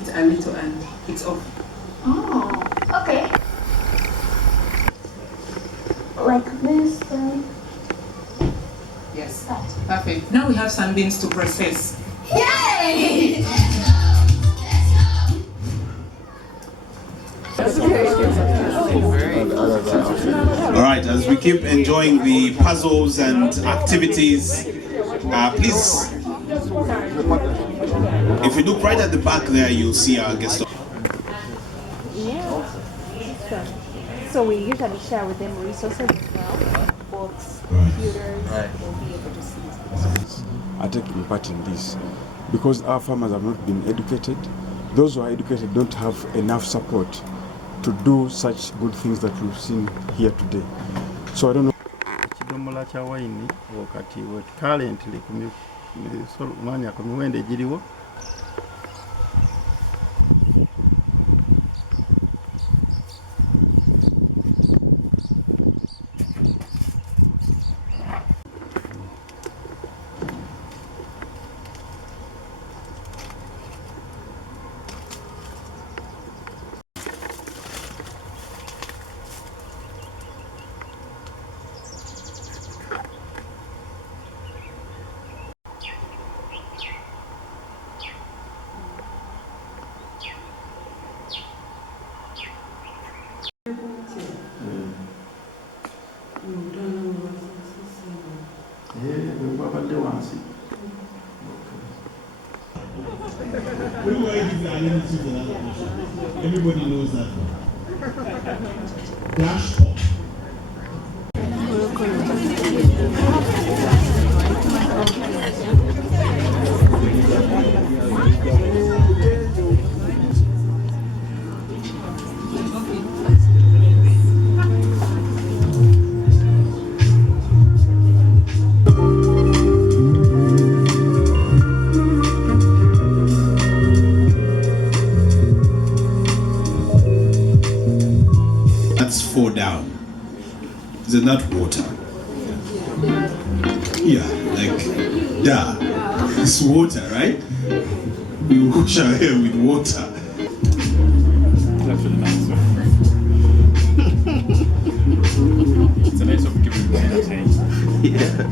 it a little and it's off. Oh, okay. Like this, then. Yes, perfect. Now we have some beans to process. Yay! Alright, as we keep enjoying the puzzles and activities, please, if you look right at the back there, you'll see our guest. Yeah. So we usually share with them resources as well, books, computers, they'll be able to see these. Are taking part in this because our farmers have not been educated. Those who are educated don't have enough support to do such good things that we've seen here today. So I don't know. Kidomola cha wine wakati currently kumanya kumiwende jiriwo. Everybody knows that. Dash off. Four down. Is it not water? Yeah, like da. It's water, right? We wash our hair with water. It's a nice of giving me Yeah.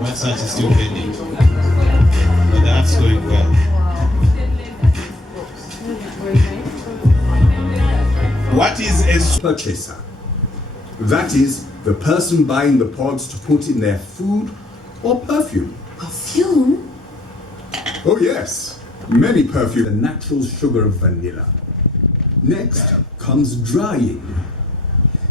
My search is still pending. But that's going well. What is a purchaser? That is the person buying the pods to put in their food or perfume. Perfume? Oh yes, many perfume, the natural sugar of vanilla. Next comes drying.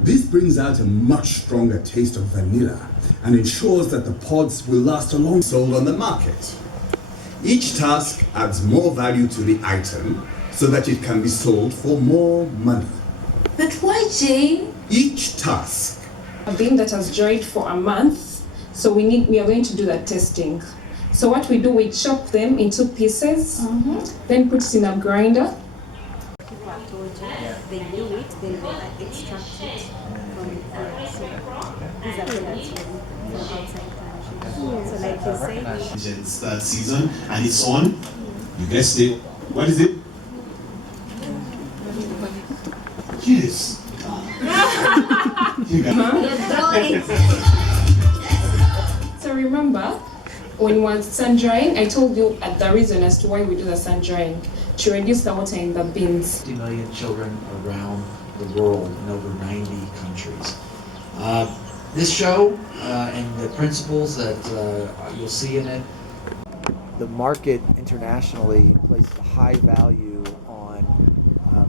This brings out a much stronger taste of vanilla and ensures that the pods will last a long sold on the market. Each task adds more value to the item so that it can be sold for more money. But why, Jane? Each task. A bean that has dried for a month, so we are going to do that testing. So what we do, we chop them into pieces, then put it in a grinder. People have told you they do it, they extract it from it. So these are products from outside countries. So like you say, It's that season and it's on. You guessed it. What is it? Yes. So remember, when we were sun drying, I told you the reason as to why we do the sun drying, to reduce the water in the beans. 50 million children around the world in over 90 countries. This show and the principles that you'll see in it. The market internationally places a high value on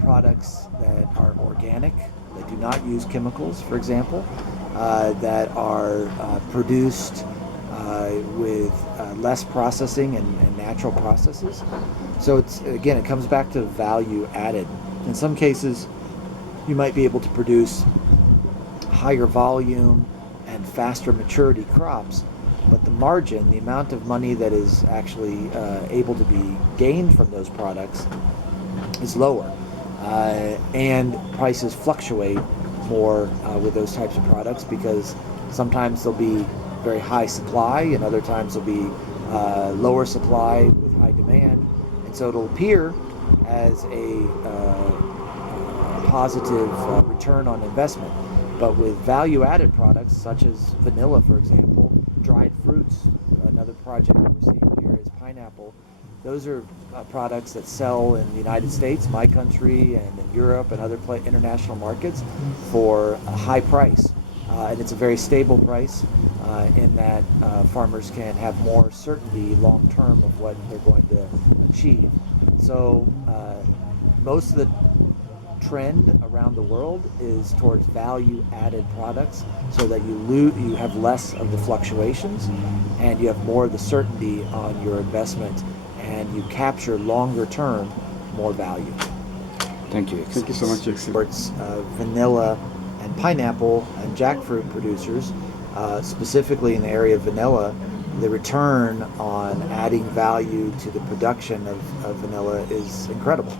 products that are organic, that do not use chemicals, for example, that are produced with less processing and natural processes. So it's, again, it comes back to value added. In some cases, you might be able to produce higher volume and faster maturity crops, but the margin, the amount of money that is actually able to be gained from those products is lower. And prices fluctuate more with those types of products because sometimes there'll be very high supply and other times there'll be lower supply with high demand. And so it'll appear as a positive return on investment. But with value-added products such as vanilla, for example, dried fruits, another project that we're seeing here is pineapple. Those are products that sell in the United States, my country, and in Europe and other international markets for a high price. And it's a very stable price in that farmers can have more certainty long-term of what they're going to achieve. So most of the trend around the world is towards value-added products, so that you have less of the fluctuations and you have more of the certainty on your investment, and you capture longer term more value. Thank you. Thank you so much, Exports vanilla and pineapple and jackfruit producers, specifically in the area of vanilla, the return on adding value to the production of vanilla is incredible.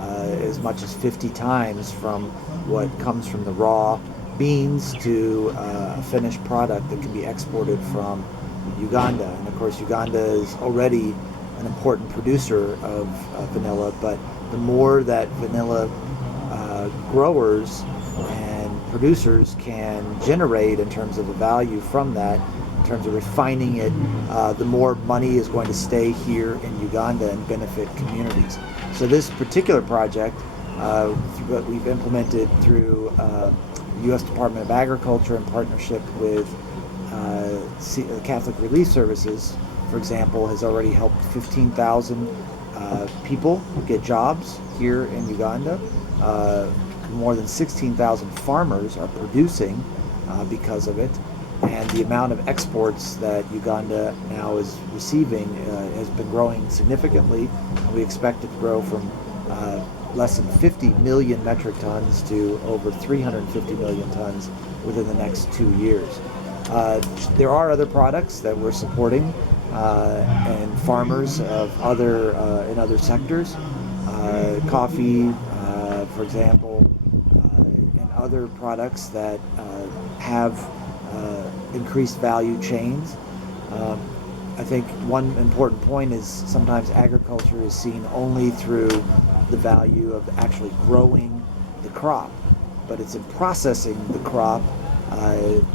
As much as 50 times from what comes from the raw beans to a finished product that can be exported from Uganda. And of course, Uganda is already an important producer of vanilla, but the more that vanilla growers and producers can generate in terms of the value from that, in terms of refining it, the more money is going to stay here in Uganda and benefit communities. So this particular project that we've implemented through the U.S. Department of Agriculture in partnership with Catholic Relief Services, for example, has already helped 15,000 people get jobs here in Uganda. More than 16,000 farmers are producing because of it. And the amount of exports that Uganda now is receiving has been growing significantly, and we expect it to grow from less than 50 million metric tons to over 350 million tons within the next 2 years. There are other products that we're supporting and farmers of in other sectors, coffee, for example, and other products that have increased value chains. I think one important point is sometimes agriculture is seen only through the value of actually growing the crop, but it's in processing the crop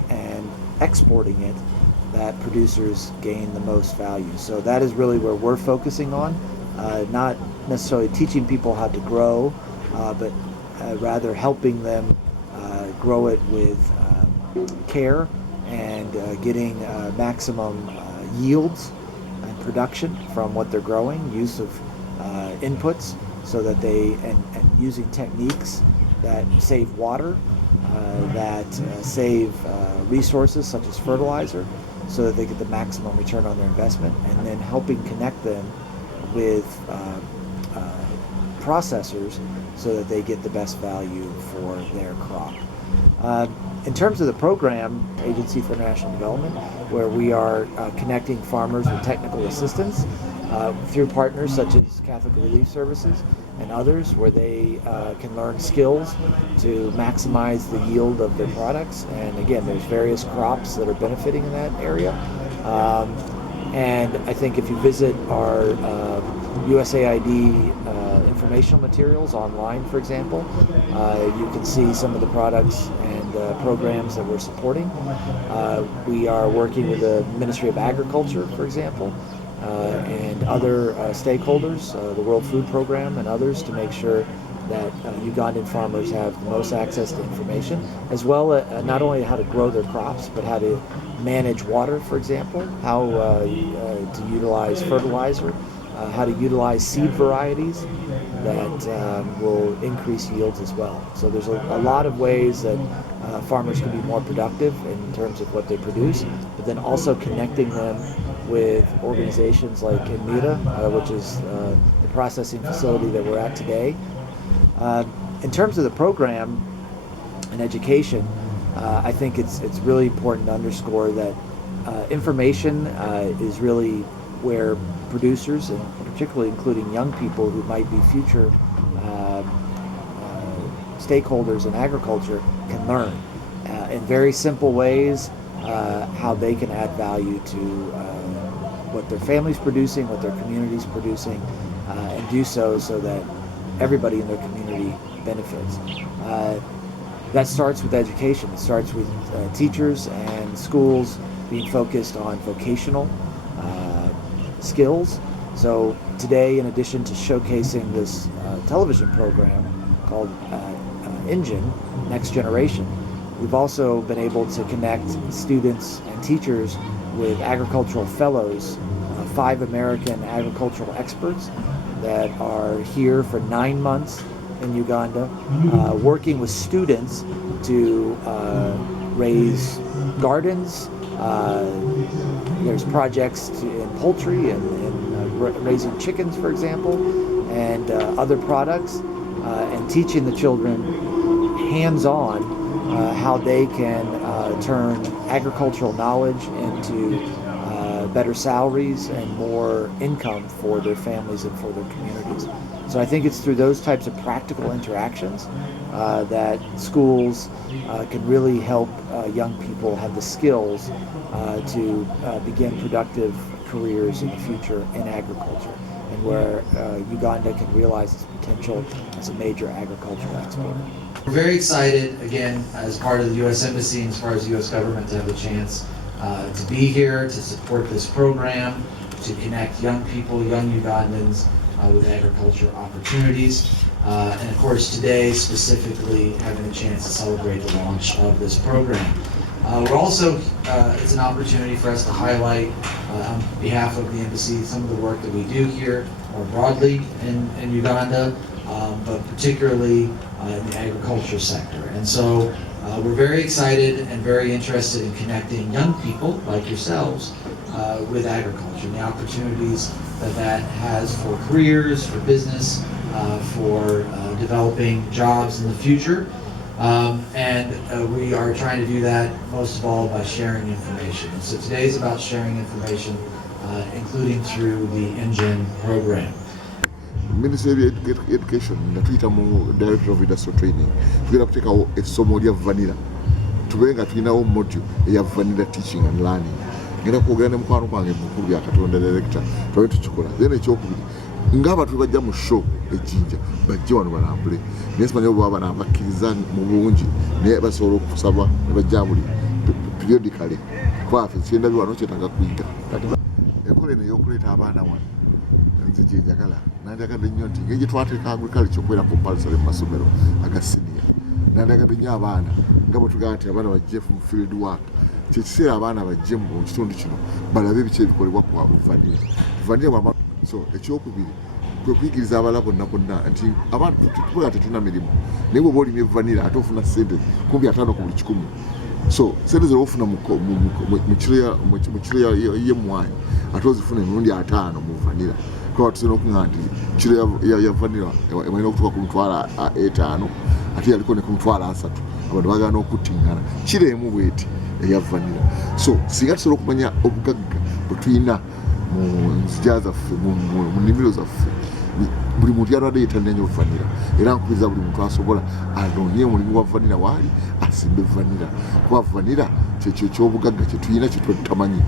and exporting it that producers gain the most value. So that is really where we're focusing on, not necessarily teaching people how to grow, but rather helping them grow it with care and getting maximum yields and production from what they're growing, use of inputs, so that and using techniques that save water, that save resources such as fertilizer, so that they get the maximum return on their investment, and then helping connect them with processors so that they get the best value for their crop. In terms of the program, Agency for International Development, where we are connecting farmers with technical assistance through partners such as Catholic Relief Services and others, where they can learn skills to maximize the yield of their products. And again, there's various crops that are benefiting in that area. And I think if you visit our USAID informational materials online, for example, you can see some of the products and programs that we're supporting. We are working with the Ministry of Agriculture, for example, and other stakeholders, the World Food Program and others, to make sure that Ugandan farmers have the most access to information, as well as not only how to grow their crops, but how to manage water, for example, how to utilize fertilizer, how to utilize seed varieties that will increase yields as well. So there's a lot of ways that farmers can be more productive in terms of what they produce, but then also connecting them with organizations like Emira, which is the processing facility that we're at today. In terms of the program and education, I think it's really important to underscore that information is really where producers, and particularly including young people who might be future stakeholders in agriculture, can learn in very simple ways how they can add value to what their family's producing, what their community's producing, and do so that everybody in their community benefits. That starts with education. It starts with teachers and schools being focused on vocational skills. So today, in addition to showcasing this television program called Engine, Next Generation, we've also been able to connect students and teachers with agricultural fellows, 5 American agricultural experts that are here for 9 months in Uganda, working with students to raise gardens. There's projects in poultry and raising chickens, for example, and other products, and teaching the children hands-on how they can turn agricultural knowledge into better salaries and more income for their families and for their communities. So I think it's through those types of practical interactions that schools can really help young people have the skills to begin productive careers in the future in agriculture, and where Uganda can realize its potential as a major agricultural exporter. We're very excited, again, as part of the U.S. Embassy and as far as the U.S. government, to have the chance to be here, to support this program, to connect young people, young Ugandans with agriculture opportunities. And of course today specifically having a chance to celebrate the launch of this program. We're also, it's an opportunity for us to highlight on behalf of the embassy some of the work that we do here more broadly in Uganda, but particularly in the agriculture sector. And so we're very excited and very interested in connecting young people like yourselves with agriculture and the opportunities that has for careers, for business, for developing jobs in the future. And we are trying to do that most of all by sharing information. And so today is about sharing information, including through the Engine program. Ministry of Education, the Director of Industrial Training, we're going to take a Somalia vanilla. To bring a module, you have vanilla teaching and learning. You know, we're going to the director, trying to chocolate. Then a chocolate. Ngaba tubajja mu show ejinja bajja wano balambule nesipanya bwa bana abakkiriza mu bulungi naye basobola okusaba ne bajja buli periodically kwafe kyenda biwano kyetaaga kuyiga enkola eno ey'okuleeta abaana wano nze gye njagala nandiyagadde nnyo nti ngeri gye twateeka agriculture okubeera compulsory mu masomero aga senior nandiyagadde nnyo abaana nga bwe tugamba nti abaana bajje mu field work kyekiseera abaana bajje mu kitundu kino balabe biki ebikolebwa ku vanilla so ekyokubiri kwe kuyigiriza abala bonna nti abantu tukola tetuna mirimu naye bw'oba olimye vanilla ate ofuna ssente 50 ku buli 100 so ssente z'ofuna mu kiro y'emmwanyi ate ozifuna emirundi 5 mu vanilla kuba tusena okuŋŋa nti kiro ya vanilla emalina okutuuka ku mitwalo 5 ate yaliko ne ku mitwalo 3 abantu bagana okuttiŋŋana kiro emu bweti eya vanilla. So singa tusobola okumanya obugagga bwe tulina mu nzija zaffe mu nnimiro zaffe buli muntu yalwadde yeetannenya vanilla era nkubiriza buli muntu asobola anoonye omulimu wa vanilla waali asimbe vanilla kuba vanilla kyekyo ekyobugagga kye tulina kye tutamanyi.